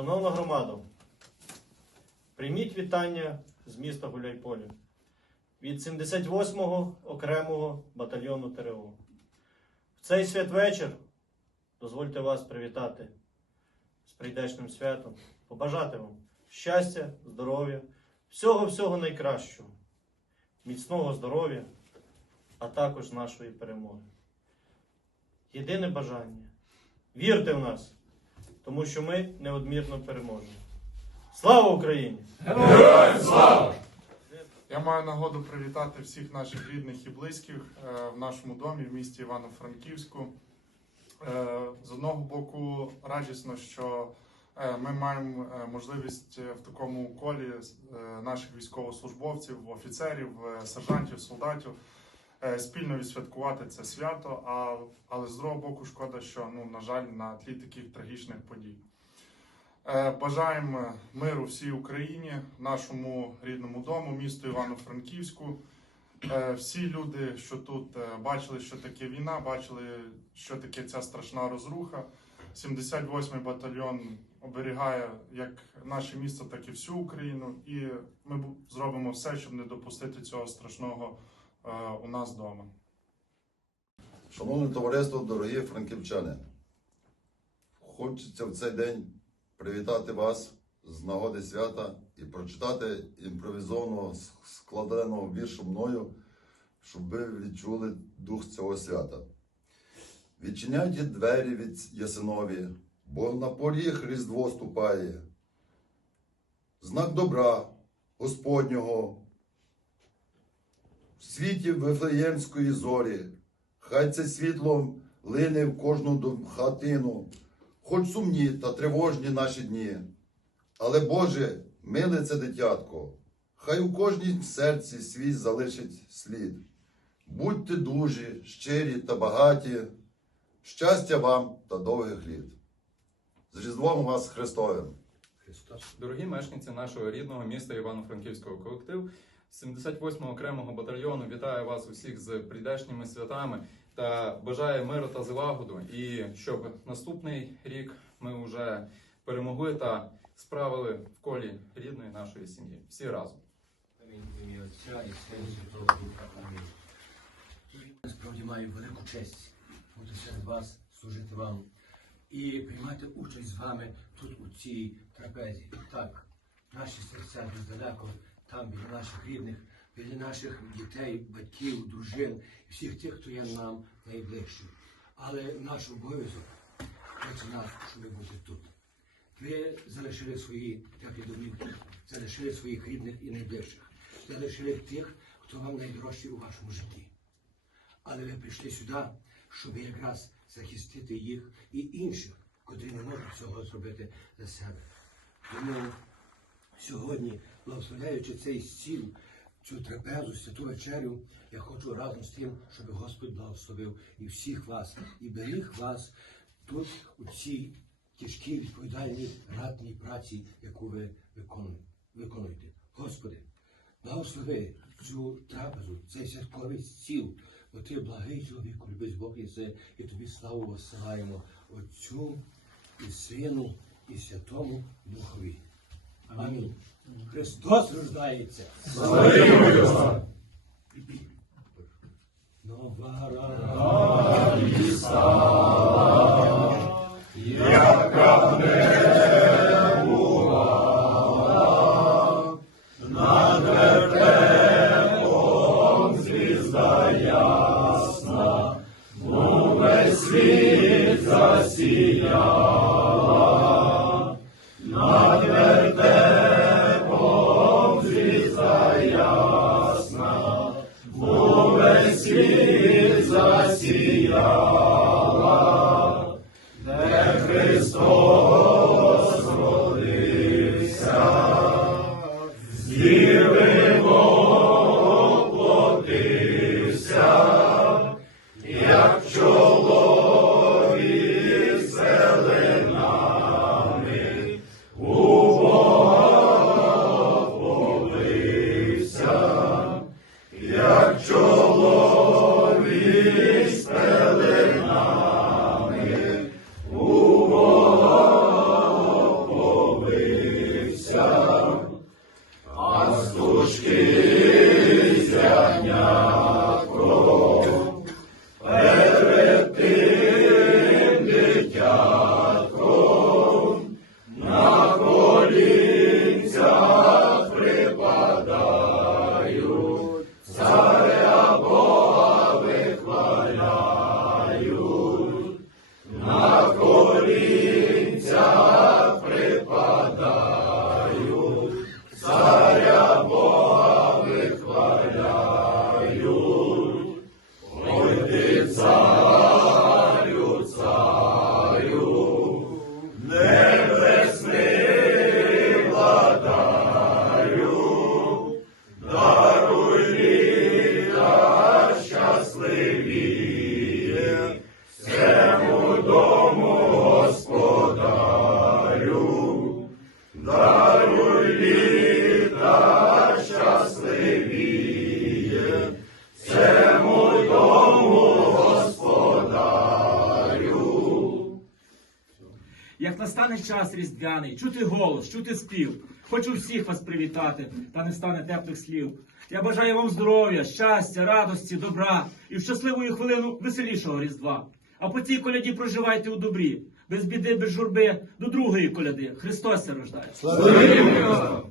Шановна громада, прийміть вітання з міста Гуляйполі від 78-го окремого батальйону ТРО. В цей святвечір дозвольте вас привітати з прийдешнім святом, побажати вам щастя, здоров'я, всього-всього найкращого, міцного здоров'я, а також нашої перемоги. Єдине бажання вірте в нас, тому що ми неодмірно переможемо. Слава Україні! Я маю нагоду привітати всіх наших рідних і близьких е, в нашому домі в місті Івано-Франківську. Е, З одного боку, радісно, що е, ми маємо можливість в такому колі наших військовослужбовців, офіцерів, сержантів, солдатів спільно відсвяткувати це свято. А, але з другого боку, шкода, що ну, на жаль, на тлі таких трагічних подій. Е, Бажаємо миру всій Україні, нашому рідному дому, місту Івано-Франківську. Е, Всі люди, що тут е, бачили, що таке війна, бачили, що таке ця страшна розруха. 78-й батальйон оберігає як наше місто, так і всю Україну. І ми зробимо все, щоб не допустити цього страшного е, у нас вдома. Шановне товариство, дорогі франківчани, хочеться в цей день привітати вас з нагоди свята і прочитати імпровізованого с- складеного віршу мною, щоб ви відчули дух цього свята. Відчиняйте двері від Ясинові, бо на поріг Різдво ступає. Знак добра Господнього в світі Вифлеємської зорі. Хай це світло лине в кожну хатину, хоч сумні та тривожні наші дні. Але Боже, миле це дитятко, хай у кожній серці свій залишить слід. Будьте дужі, щирі та багаті, щастя вам та довгих літ. З Різдвом вас Христовим! Дорогі мешканці нашого рідного міста Івано-Франківського колектив 78-го окремого батальйону вітаю вас усіх з прийдешніми святами та бажаю миру та злагоду. І щоб наступний рік ми вже перемогли та справили в колі рідної нашої сім'ї. Всі разом. Амінь. Насправді маю велику честь бути серед вас, служити вам і приймати участь з вами тут у цій трапезі. Так, наші серця дуже далеко, там біля наших рідних, біля наших дітей, батьків, дружин і всіх тих, хто є нам найближчим. Але наш обов'язок починати, щоб бути тут. Ви залишили свої теплі домівки, залишили своїх рідних і найближчих, залишили тих, хто вам найдорожчий у вашому житті. Але ви прийшли сюди, щоб якраз захистити їх і інших, котрі не можуть цього зробити за себе. Тому сьогодні, благословляючи цей стіл, цю трапезу, святу вечерю, я хочу разом з тим, щоб Господь благословив і всіх вас, і беріг вас тут, у цій тяжкій відповідальній ратній праці, яку ви виконуєте. Господи, благослови цю трапезу, цей святковий стіл, бо ти благий чоловік, любить Бог єси, і тобі славу посилаємо Отцю і Сину, і Святому Духові. Амінь. Христос рождається. Слава! Нова радіста, яка не була, над вертепом звізда ясна, ну весь світ засіяв. засіяв. Радість. Як настане час різдвяний, чути голос, чути спів. Хочу всіх вас привітати, та не стане теплих слів. Я бажаю вам здоров'я, щастя, радості, добра і в щасливу хвилину веселішого Різдва. А по цій коляді проживайте у добрі, без біди, без журби, до другої коляди. Христос рождає. Слава